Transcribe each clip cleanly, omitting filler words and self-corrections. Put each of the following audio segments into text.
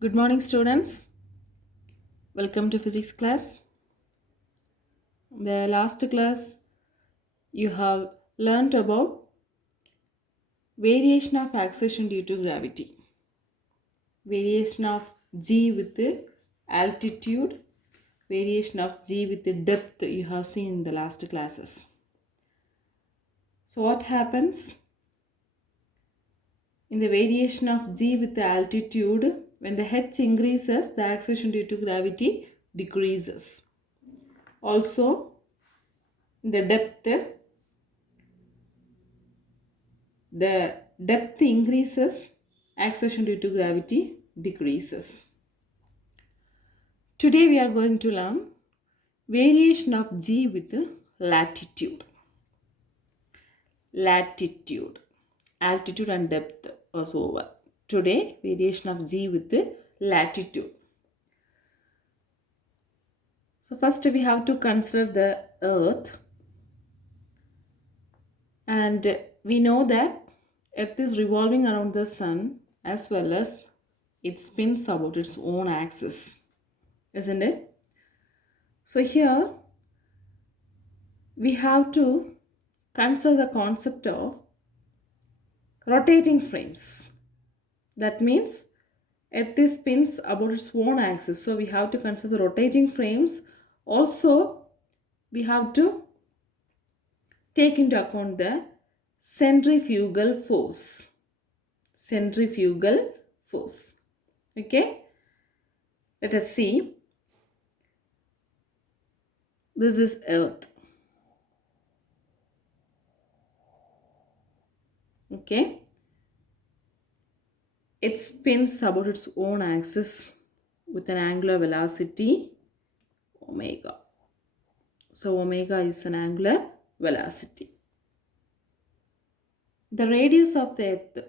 Good morning, students. Welcome to physics class. The last class you have learnt about variation of acceleration due to gravity, variation of g with the altitude, variation of g with the depth you have seen in the last classes. So what happens in the variation of g with the altitude? When the h increases, the acceleration due to gravity decreases. Also, in the depth, the depth increases, acceleration due to gravity decreases. Today we are going to learn variation of g with latitude. Latitude, altitude and depth was over. Today variation of g with latitude. So first we have to consider the earth, and we know that earth is revolving around the sun as well as it spins about its own axis, isn't it? So here we have to consider the concept of rotating frames. That means Earth spins about its own axis. So we have to consider the rotating frames. Also, we have to take into account the centrifugal force. Centrifugal force. Okay? Let us see. This is Earth. Okay? It spins about its own axis with an angular velocity omega. So omega is an angular velocity. The radius of the earth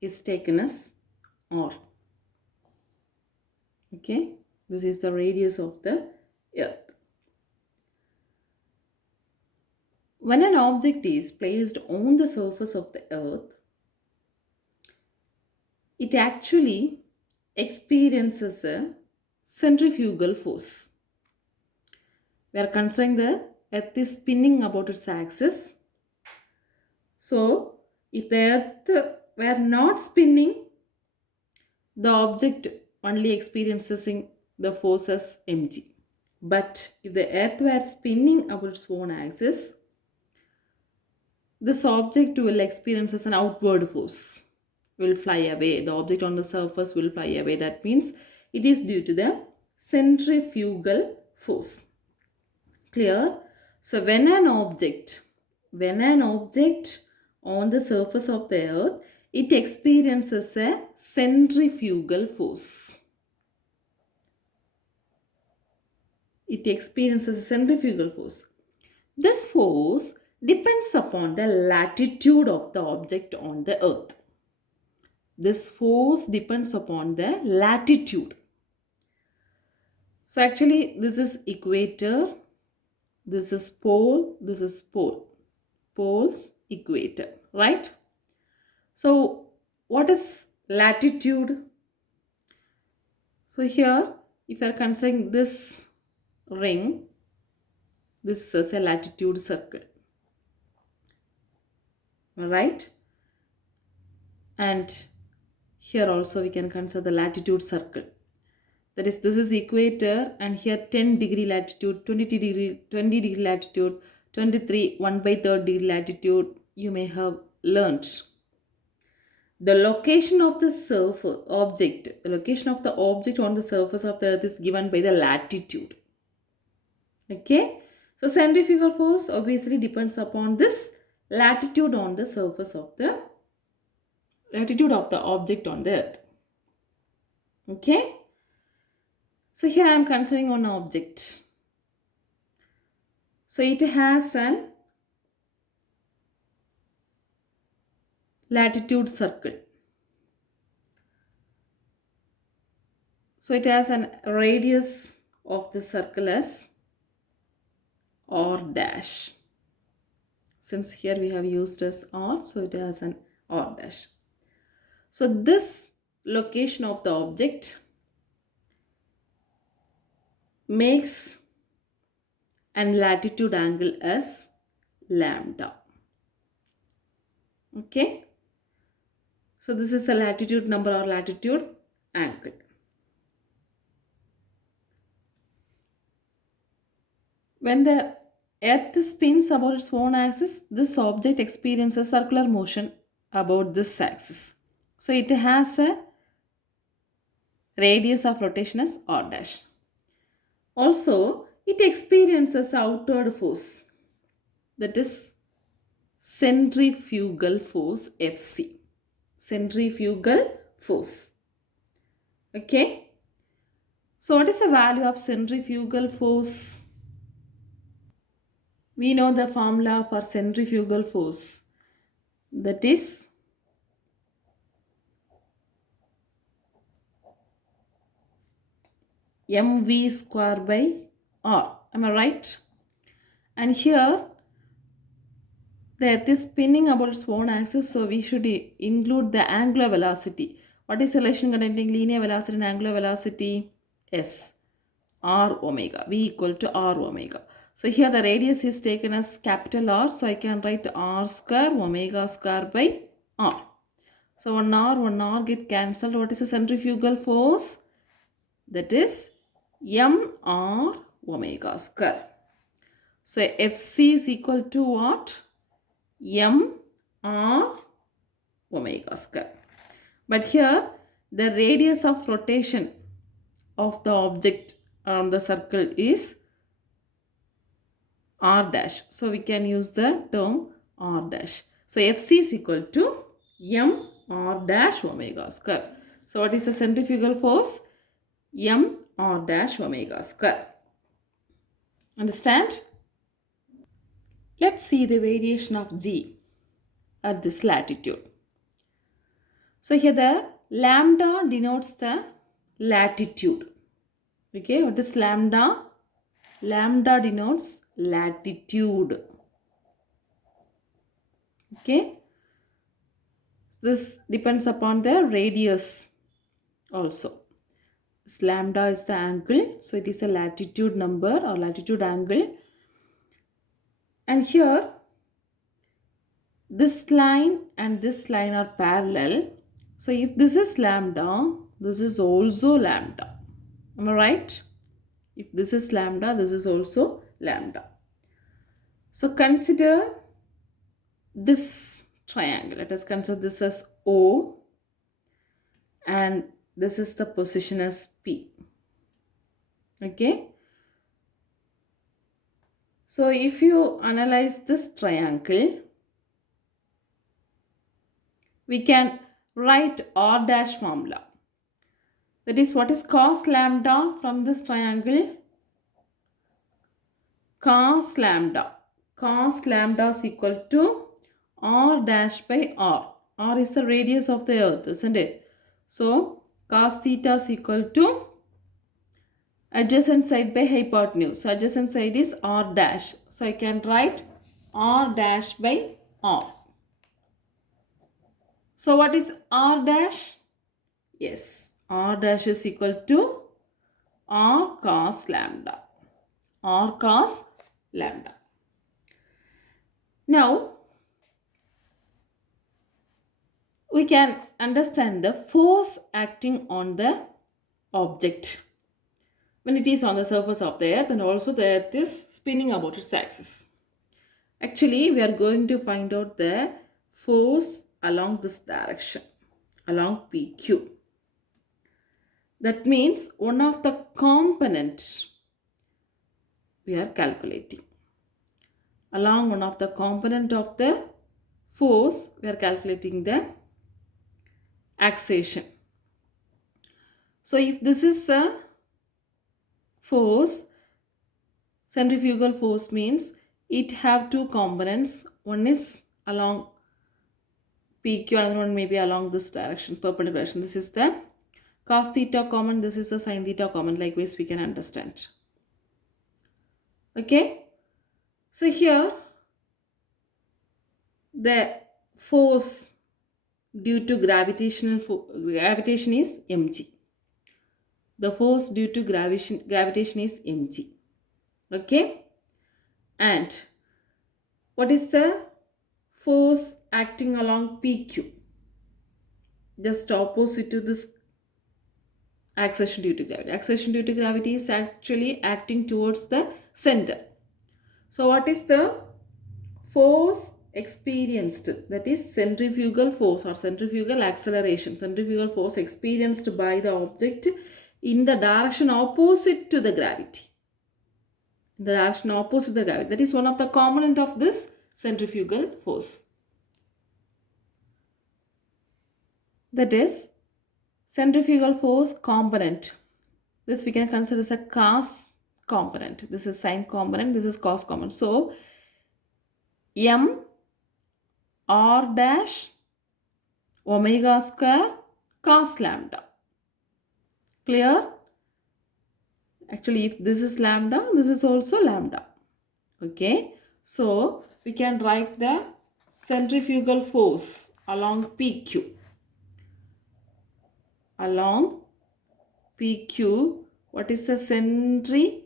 is taken as r. Okay, this is the radius of the earth. When an object is placed on the surface of the earth, it actually experiences a centrifugal force. We are considering the earth is spinning about its axis. So, if the earth were not spinning, the object only experiencing the force as mg. But if the earth were spinning about its own axis, this object will experience as an outward force, will fly away. The object on the surface will fly away. That means it is due to the centrifugal force. Clear? So when an object on the surface of the earth, it experiences a centrifugal force. It experiences a centrifugal force. This force depends upon the latitude of the object on the earth. This force depends upon the latitude. So actually this is equator, this is pole, this is pole. Poles, equator, right? So what is latitude? So here if you are considering this ring, this is a latitude circle, right? And here also we can consider the latitude circle. That is, this is equator, and here 10 degree latitude, 20 degree latitude, 23 1 by 3rd degree latitude. You may have learnt. The location of the the location of the object on the surface of the earth is given by the latitude. Okay. So centrifugal force obviously depends upon this latitude on the surface of the latitude of the object on the earth. Okay. So here I am considering one object. So it has an latitude circle. So it has an radius of the circle as r dash. Since here we have used as r, so it has an r dash. So this location of the object makes and latitude angle as lambda. Okay. So this is the latitude number or latitude angle. When the Earth spins about its own axis, this object experiences circular motion about this axis. So it has a radius of rotation as r dash. Also, it experiences outward force, that is centrifugal force Fc. Centrifugal force. Okay. So what is the value of centrifugal force? We know the formula for centrifugal force, that is mv square by r. Am I right? And here the earth is spinning about its own axis, so we should include the angular velocity. What is the relation containing linear velocity and angular velocity? S, r omega, v equal to r omega. So here the radius is taken as capital R, so I can write r square omega square by r. So one R get cancelled. What is the centrifugal force? That is mr omega square. So Fc is equal to what? mr omega square. But here the radius of rotation of the object around the circle is r dash. So we can use the term r dash. So Fc is equal to mr dash omega square. So what is the centrifugal force? mr dash omega square. Understand? Let's see the variation of g at this latitude. So here the lambda denotes the latitude. Okay, what is lambda? Lambda denotes latitude. Okay, this depends upon the radius also. This lambda is the angle, so it is a latitude number or latitude angle. And here this line and this line are parallel. So if this is lambda, this is also lambda. Am I right? If this is lambda, this is also lambda. So consider this triangle. Let us consider this as O and this is the position as P. Okay. So if you analyze this triangle, we can write R dash formula. That is, what is cos lambda from this triangle? Cos lambda. Cos lambda is equal to R dash by R. R is the radius of the earth, isn't it? So cos theta is equal to adjacent side by hypotenuse. So adjacent side is R dash. So I can write R dash by R. So what is R dash? Yes, R dash is equal to R cos lambda. R cos lambda. Now, we can understand the force acting on the object when it is on the surface of the earth, and also the earth is spinning about its axis. Actually, we are going to find out the force along this direction, along PQ. That means one of the components we are calculating. Along one of the component of the force, we are calculating the acceleration. So if this is the force, centrifugal force means it have two components. One is along PQ, another one may be along this direction, perpendicular direction. This is the cos theta common, this is the sin theta common. Likewise, we can understand. Okay. So here the force due to gravitation is mg. The force due to gravitation is mg. Okay? And what is the force acting along PQ? Just opposite to this acceleration due to gravity. Acceleration due to gravity is actually acting towards the center. So what is the force experienced? That is centrifugal force or centrifugal acceleration. Centrifugal force experienced by the object in the direction opposite to the gravity. The direction opposite to the gravity. That is one of the component of this centrifugal force. That is centrifugal force component. This we can consider as a cos component. This is sine component. This is cos component. So m r dash omega square cos lambda. Clear? Actually, if this is lambda, this is also lambda. Okay. So we can write the centrifugal force along PQ. Along PQ, what is the centrifugal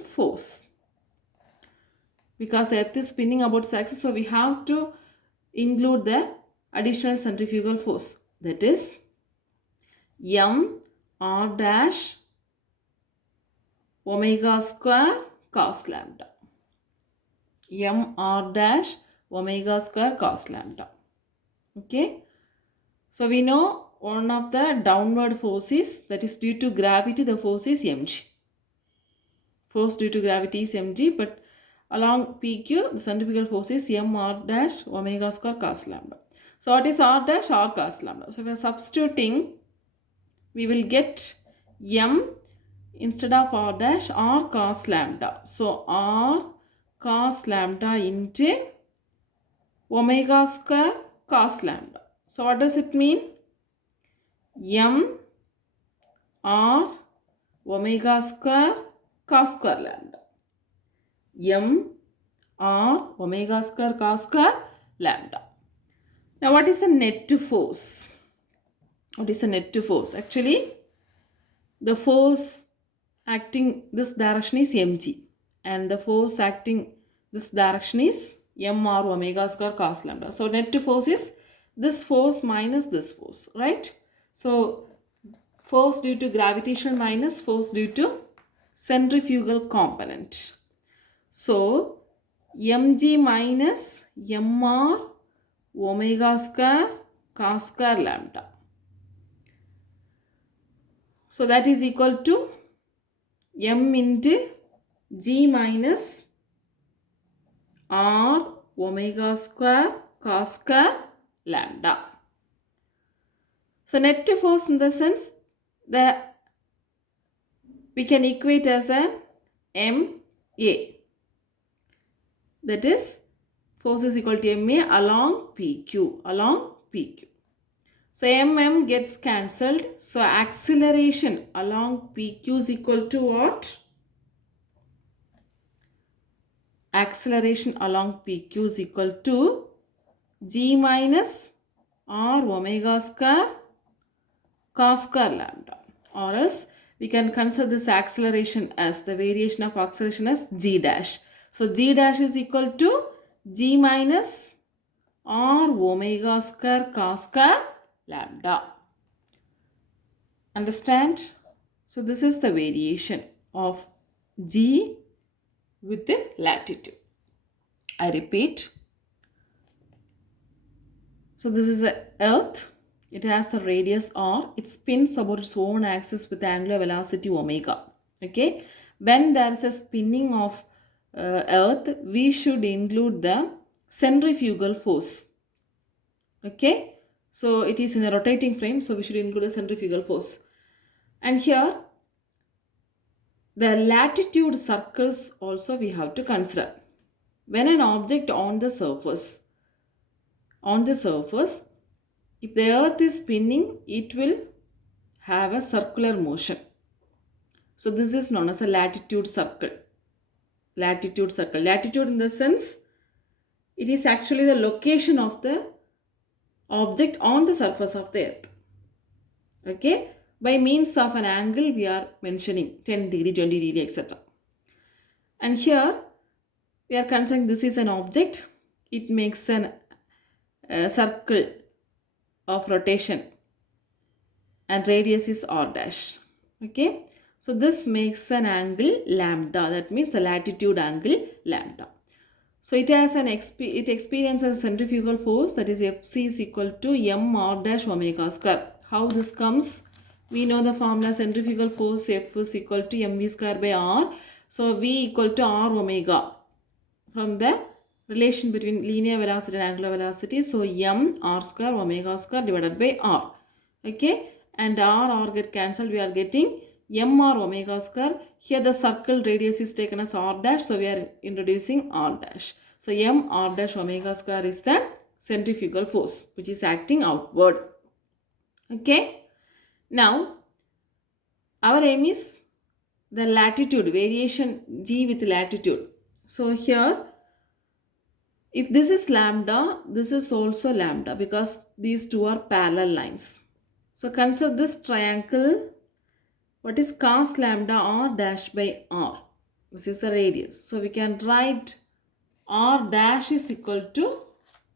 force? Because the earth is spinning about its axis, so we have to include the additional centrifugal force. That is m r dash omega square cos lambda. M r dash omega square cos lambda. Okay. So we know one of the downward forces, that is due to gravity, the force is mg. Force due to gravity is mg, but along PQ, the centrifugal force is m r dash omega square cos lambda. So what is r dash? R cos lambda. So if we are substituting, we will get m instead of r dash, r cos lambda. So r cos lambda into omega square cos lambda. So what does it mean? M r omega square cos square lambda. M r omega square cos square lambda. Now what is the net force? What is the net force? Actually, the force acting this direction is mg and the force acting this direction is m r omega square cos lambda. So net force is this force minus this force, right? So force due to gravitation minus force due to centrifugal component. So mg minus mr omega square cos square lambda. So that is equal to m into g minus r omega square cos square lambda. So net force in the sense that we can equate as an MA. That is force is equal to MA along PQ. Along PQ. So MM gets cancelled. So acceleration along PQ is equal to what? Acceleration along PQ is equal to G minus R omega square cos square lambda. Or else we can consider this acceleration as the variation of acceleration as G dash. So G dash is equal to G minus R omega square cos square lambda. Understand? So this is the variation of G with the latitude. I repeat. So this is the earth. It has the radius r. It spins about its own axis with the angular velocity omega. Okay. When there is a spinning of earth, we should include the centrifugal force. Okay. So it is in a rotating frame. So we should include a centrifugal force. And here the latitude circles also we have to consider. When an object on the surface, if the earth is spinning, it will have a circular motion. So this is known as a latitude circle. Latitude circle. Latitude in the sense, it is actually the location of the object on the surface of the earth. Okay. by means of an angle we are mentioning 10 degree, 20 degree, etc. And here we are considering this is an object. It makes a circle of rotation and radius is r dash. Okay, so this makes an angle lambda, that means the latitude angle lambda. So it has it experiences centrifugal force, that is Fc is equal to m r dash omega square. How this comes? We know the formula centrifugal force F is equal to mv square by r. So V equal to r omega from the relation between linear velocity and angular velocity. So m r square omega square divided by r. Okay, and r get cancelled. We are getting m r omega square. Here the circle radius is taken as r dash, so we are introducing r dash. So m r dash omega square is the centrifugal force which is acting outward. Okay, now our aim is the latitude variation g with latitude. So here if this is lambda, this is also lambda because these two are parallel lines. So consider this triangle. What is cos lambda r dash by r? This is the radius. So we can write r dash is equal to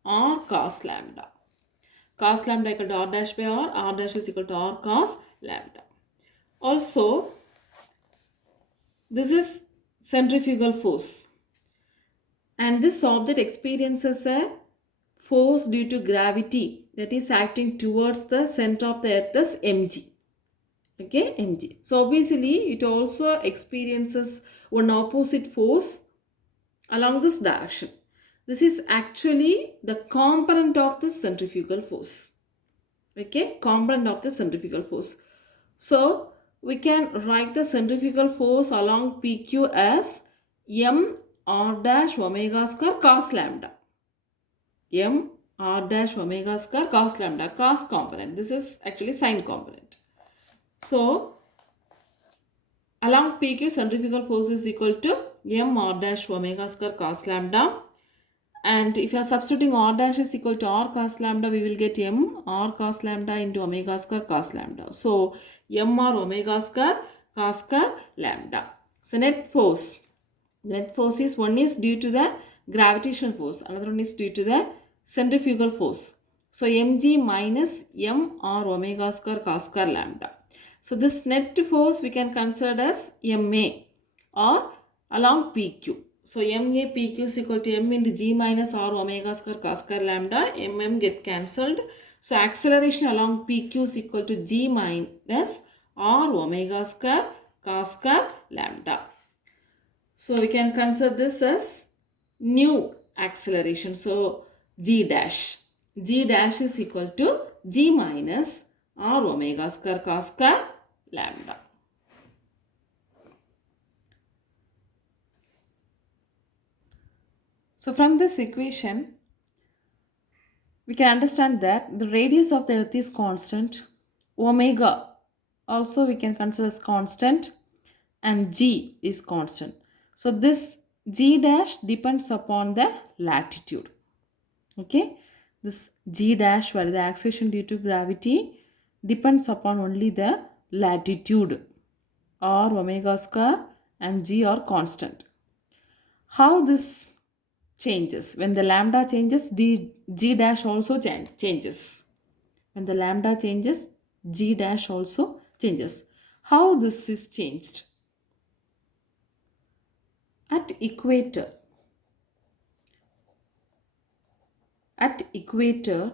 r cos lambda. Cos lambda equal to r dash by r dash is equal to r cos lambda. Also, this is centrifugal force. And this object experiences a force due to gravity that is acting towards the center of the earth as mg. Okay, mg. So obviously it also experiences one opposite force along this direction. This is actually the component of the centrifugal force. Okay, component of the centrifugal force. So we can write the centrifugal force along PQ as m r dash omega square cos lambda. M r dash omega square cos lambda, cos component. This is actually sine component. So along PQ centrifugal force is equal to m r dash omega square cos lambda. And if you are substituting r dash is equal to r cos lambda, we will get m r cos lambda into omega square cos lambda. So m r omega square cos square lambda. So net force. Net force is one is due to the gravitational force, another one is due to the centrifugal force. So mg minus m r omega square cos square lambda. So this net force we can consider as ma or along PQ. So ma PQ is equal to m into g minus r omega square cos square lambda. Get cancelled. So acceleration along PQ is equal to g minus r omega square cos square lambda. So we can consider this as new acceleration. So g dash. G dash is equal to g minus r omega square cos square lambda. So from this equation, we can understand that the radius of the earth is constant. Omega also we can consider as constant and g is constant. So this g dash depends upon the latitude. Okay, this g dash, where the acceleration due to gravity, depends upon only the latitude. R omega square and g are constant. How this changes? When the lambda changes, g dash also changes. When the lambda changes, g dash also changes. How this is changed? At equator,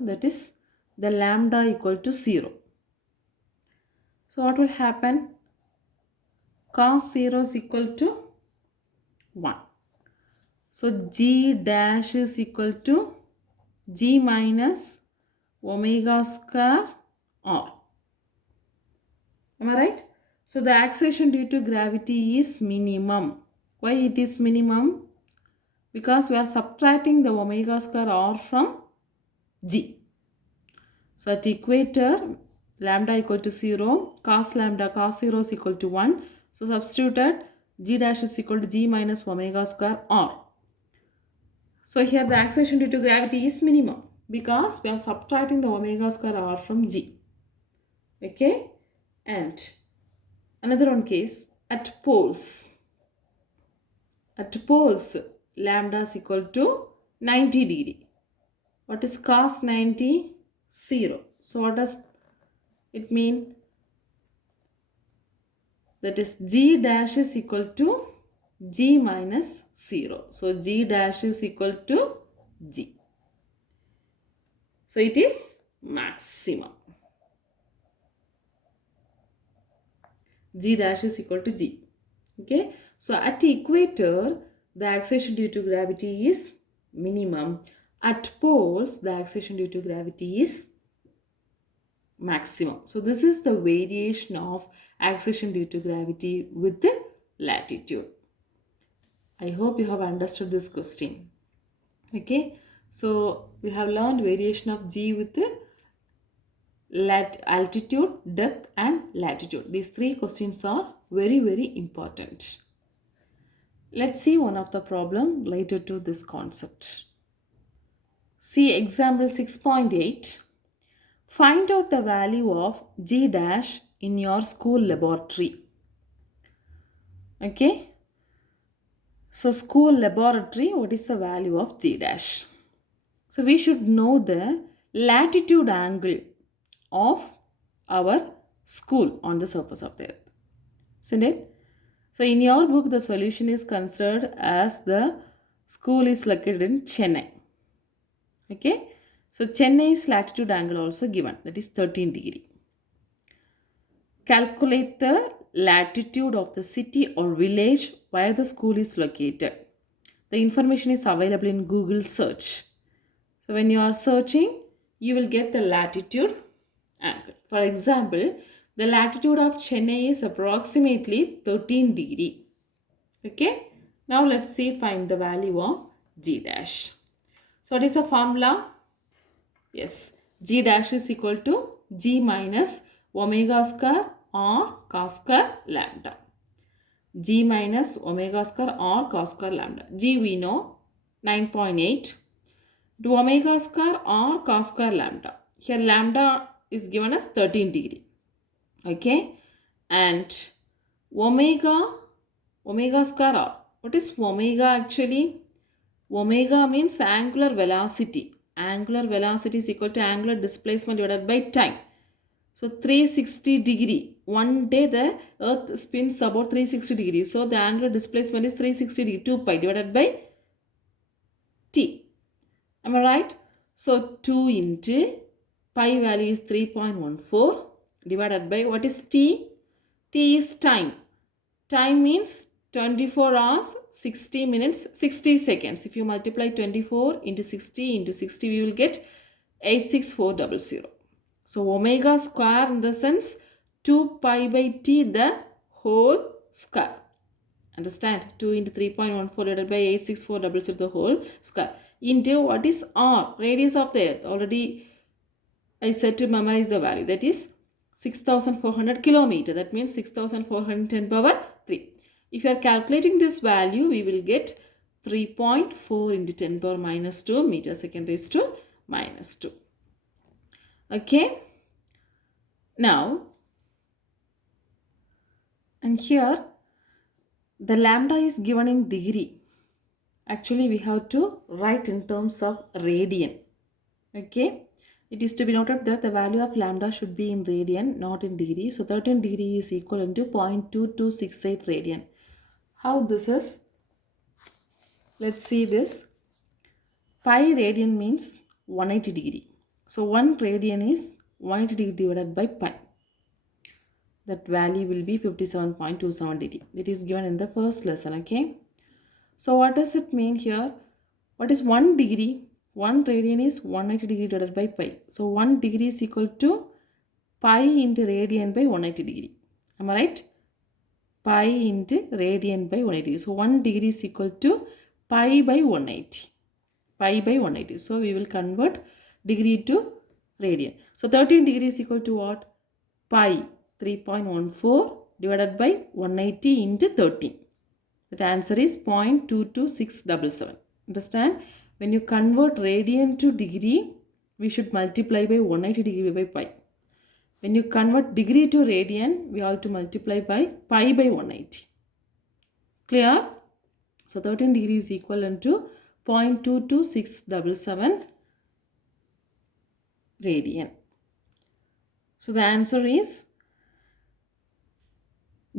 that is the lambda equal to 0. So what will happen? Cos 0 is equal to 1. So g dash is equal to g minus omega square r. Am I right? So the acceleration due to gravity is minimum. Why it is minimum? Because we are subtracting the omega square r from g. So at equator, lambda equal to 0, cos lambda, cos 0 is equal to 1. So substituted, g dash is equal to g minus omega square r. So here the acceleration due to gravity is minimum because we are subtracting the omega square r from g. Okay. And another one case, at poles. At poles, lambda is equal to 90 degree. What is cos 90? 0. So what does it mean? That is g dash is equal to g minus 0. So g dash is equal to g. So it is maximum. G dash is equal to g. Okay. So at equator, the acceleration due to gravity is minimum. At poles, the acceleration due to gravity is maximum. So this is the variation of acceleration due to gravity with the latitude. I hope you have understood this question. Okay. So we have learned variation of g with the altitude, depth and latitude. These three questions are very important. Let's see one of the problem related to this concept. See example 6.8. Find out the value of g dash in your school laboratory. Okay. So school laboratory, what is the value of g dash? So we should know the latitude angle of our school on the surface of the earth. Isn't it? So in your book, the solution is considered as the school is located in Chennai. Okay. So Chennai's latitude angle also given, that is 13 degree. Calculate the latitude of the city or village where the school is located. The information is available in Google search. So when you are searching, you will get the latitude angle. For example, the latitude of Chennai is approximately 13 degree. Okay. Now let's see, find the value of g dash. So what is the formula? Yes, g dash is equal to g minus omega square or cos square lambda. G minus omega square or cos square lambda. G we know 9.8. To omega square or cos square lambda. Here lambda is given as 13 degree. Okay. And omega square r. What is omega actually? Omega means angular velocity. Angular velocity is equal to angular displacement divided by time. So 360 degree. One day the earth spins about 360 degrees. So the angular displacement is 360 degree. 2 pi divided by t. Am I right? So 2 into pi value is 3.14 divided by what is t? T is time. Time means 24 hours, 60 minutes, 60 seconds. If you multiply 24 into 60, we will get 86400. So omega square in the sense 2 pi by t the whole square. Understand? 2 into 3.14 divided by 86400 the whole square. Into what is r? Radius of the earth. Already I said to memorize the value. That is 6400 kilometer. That means 6410 power 3. If you are calculating this value, we will get 3.4 into 10 power minus 2 meter second raised to minus 2. Okay. Now, and here the lambda is given in degree. Actually, we have to write in terms of radian. Okay. It is to be noted that the value of lambda should be in radian, not in degree. So 13 degree is equal to 0.2268 radian. How this is? Let's see this. Pi radian means 180 degree. So 1 radian is 180 degree divided by pi. That value will be 57.27 degree. It is given in the first lesson. Okay. So what does it mean here? What is 1 degree? 1 radian is 180 degree divided by pi. So 1 degree is equal to pi into radian by 180 degree. Am I right? Pi into radian by 180. So 1 degree is equal to pi by 180. Pi by 180. So we will convert degree to radian. So 13 degree is equal to what? Pi 3.14 divided by 180 into 13. That answer is 0.22677. Understand? When you convert radian to degree, we should multiply by 180 degree by pi. When you convert degree to radian, we have to multiply by pi by 180. Clear? So 13 degrees is equivalent to 0.22677 radian. So the answer is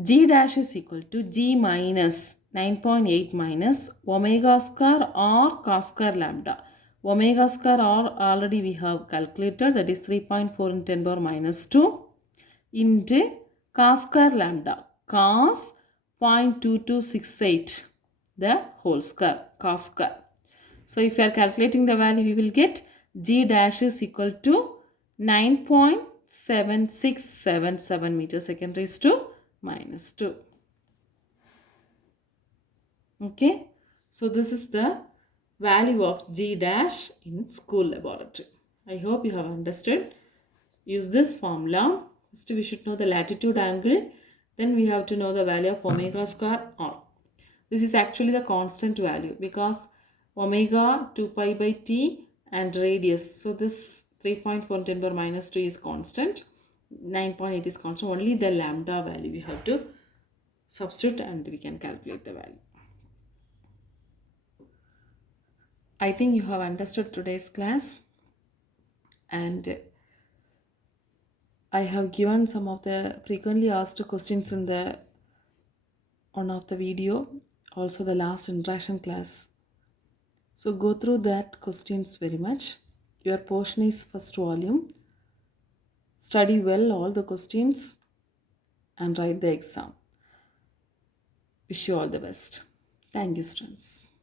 G dash is equal to G minus 9.8 minus omega square or cos square lambda. Omega square or already we have calculated, that is 3.4 in 10 power minus 2 into cos square lambda, cos 0.2268 the whole square, cos square. So if you are calculating the value, we will get G dash is equal to 9.7677 meter second raised to minus 2. Okay, so this is the value of G dash in school laboratory. I hope you have understood. Use this formula. First we should know the latitude angle, then we have to know the value of omega square r. This is actually the constant value because omega 2 pi by t and radius. So this 3.4 10 power minus 2 is constant. 9.8 is constant. Only the lambda value we have to substitute and we can calculate the value. I think you have understood today's class, and I have given some of the frequently asked questions in the one of the video, also the last interaction class. So go through that questions very much. Your portion is first volume. Study well all the questions and write the exam. Wish you all the best. Thank you, students.